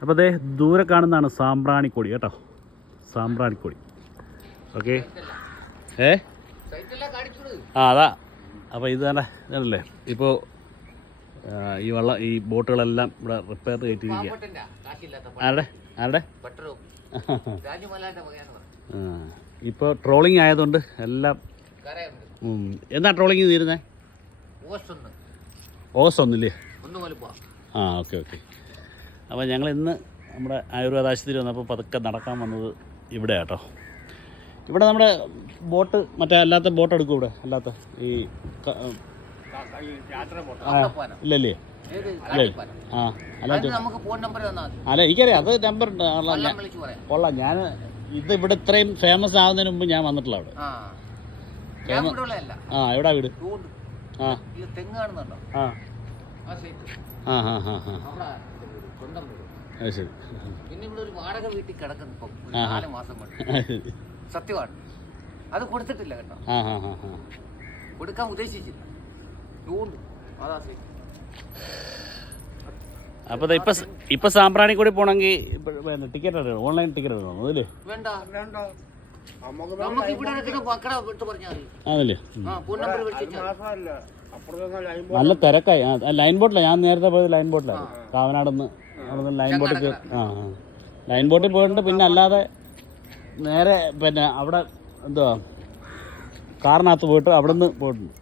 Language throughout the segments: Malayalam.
അപ്പോൾ അതേ ദൂരെ കാണുന്നതാണ് സാമ്പ്രാണിക്കൊടി കേട്ടോ, സാമ്പ്രാണിക്കൊടി. ഓക്കെ അതാ. അപ്പോൾ ഇത് തന്നെ ഇതല്ലേ ഇപ്പോൾ ഈ ബോട്ടുകളെല്ലാം ഇവിടെ റിപ്പയർ ചെയ്തിരിക്കുക. ആരുടെ ഇപ്പോൾ ട്രോളിങ് ആയതുകൊണ്ട് എല്ലാം. എന്നാ ട്രോളിങ് തീരുന്നേ? ഓഗസ്റ്റ് 1 ആ ഓക്കെ. അപ്പോൾ ഞങ്ങൾ ഇന്ന് നമ്മുടെ ആയുർവേദ ആശുപത്രി വന്നപ്പോൾ പതുക്കെ നടക്കാൻ വന്നത് ഇവിടെ കേട്ടോ. ഇവിടെ നമ്മുടെ ബോട്ട് മറ്റേ അല്ലാത്ത ബോട്ട് എടുക്കും ഇവിടെ, അല്ലാത്ത ഈ ഇല്ലല്ലേ? ആ അല്ല എനിക്കറിയാം, അത് നമ്പർ കൊള്ളാം. ഞാൻ ഇത് ഇവിടെ ഇത്രയും ഫേമസ് ആവുന്നതിന് മുമ്പ് ഞാൻ വന്നിട്ടില്ല അവിടെ. എവിടാ വീട്? ആ ശരി. പിന്നെ ഇവിടെ ഒരു വാടക വീട്ടിൽ കിടക്കുന്നു 4 മാസം കൊണ്ട്. സത്യമാണ്, അത് കൊടുത്തിട്ടില്ല കേട്ടോ, കൊടുക്കാൻ ഉദ്ദേശിച്ചില്ല. അപ്പോൾ ഇപ്പൊ സാമ്പ്രാണിക്കൊടി പോണെങ്കിൽ ടിക്കറ്റ് എടുക്കണം, ഓൺലൈൻ ടിക്കറ്റ് എടുക്കണം അതല്ലേ? വേണ്ട, നമുക്ക് ഇവിടെ അതല്ലേ? നല്ല തിരക്കായി. ലൈൻ ബോട്ടിലാണ് ഞാൻ നേരത്തെ പോയത്, ലൈൻ ബോട്ടിലാണ്. കാവനാടുന്ന് അവിടെ ലൈൻ ബോട്ടിൽ ലൈൻ ബോട്ടിൽ പോയിട്ടുണ്ട്. പിന്നെ അല്ലാതെ നേരെ പിന്നെ അവിടെ എന്തുവാ കാറിനകത്ത് പോയിട്ട് അവിടെ നിന്ന് പോയിട്ടുണ്ട്.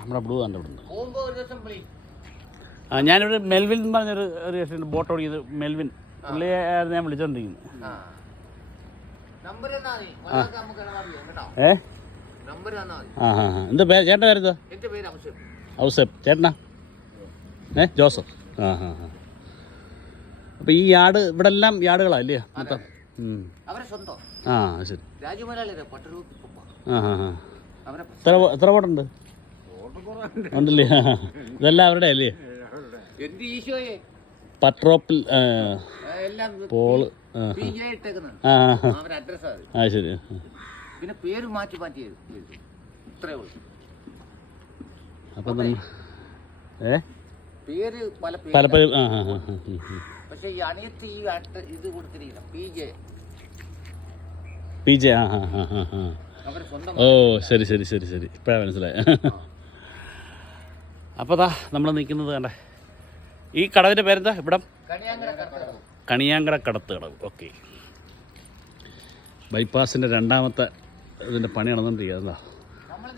നമ്മുടെ ബ്ലൂ കണ്ട ഇവിടുന്ന്. ഞാനിവിടെ മെൽവിൻ എന്ന് പറഞ്ഞൊരു ബോട്ട് ഓടിക്കുന്നത്, മെൽവിൻ പുള്ളിയായിരുന്നു ഞാൻ വിളിച്ചോണ്ടിരിക്കുന്നത്. എന്താ പേര് ചേട്ടൻ്റെ പേരെന്താ? ഔസേപ്പ്. ചേട്ടനാ? ജോസഫ്. അപ്പോൾ ഈ യാർഡ് ഇവിടെ എല്ലാം യാർഡുകളാ അല്ലേ മൊത്തം? ശരി. എത്ര ബോട്ടുണ്ട്? ഉണ്ടല്ലേ? ഇതെല്ലാം അവരുടെ അല്ലേ? പട്രോപ്പിൽ പോള്. ശരി. പിന്നെ പേര് മാറ്റി ഇത്രേ ഉള്ളൂ. അപ്പം പേര് പലപ്പോഴും പക്ഷെ ഈ അണിയത്ത് ഈ ഇത് കൊടുത്തിരിക്കണം PJ. ഓ ശരി. ഇപ്പോഴാണ് മനസ്സിലായി. അപ്പോൾ നമ്മൾ നിൽക്കുന്നത് കണ്ടേ ഈ കടവിൻ്റെ പേരെന്താ? ഇവിടം കണിയാങ്കട കടത്ത് കടവ്. ഓക്കെ. ബൈപ്പാസിൻ്റെ രണ്ടാമത്തെ ഇതിൻ്റെ പണി നടന്നുകൊണ്ടിരിക്കുക. നമ്മൾ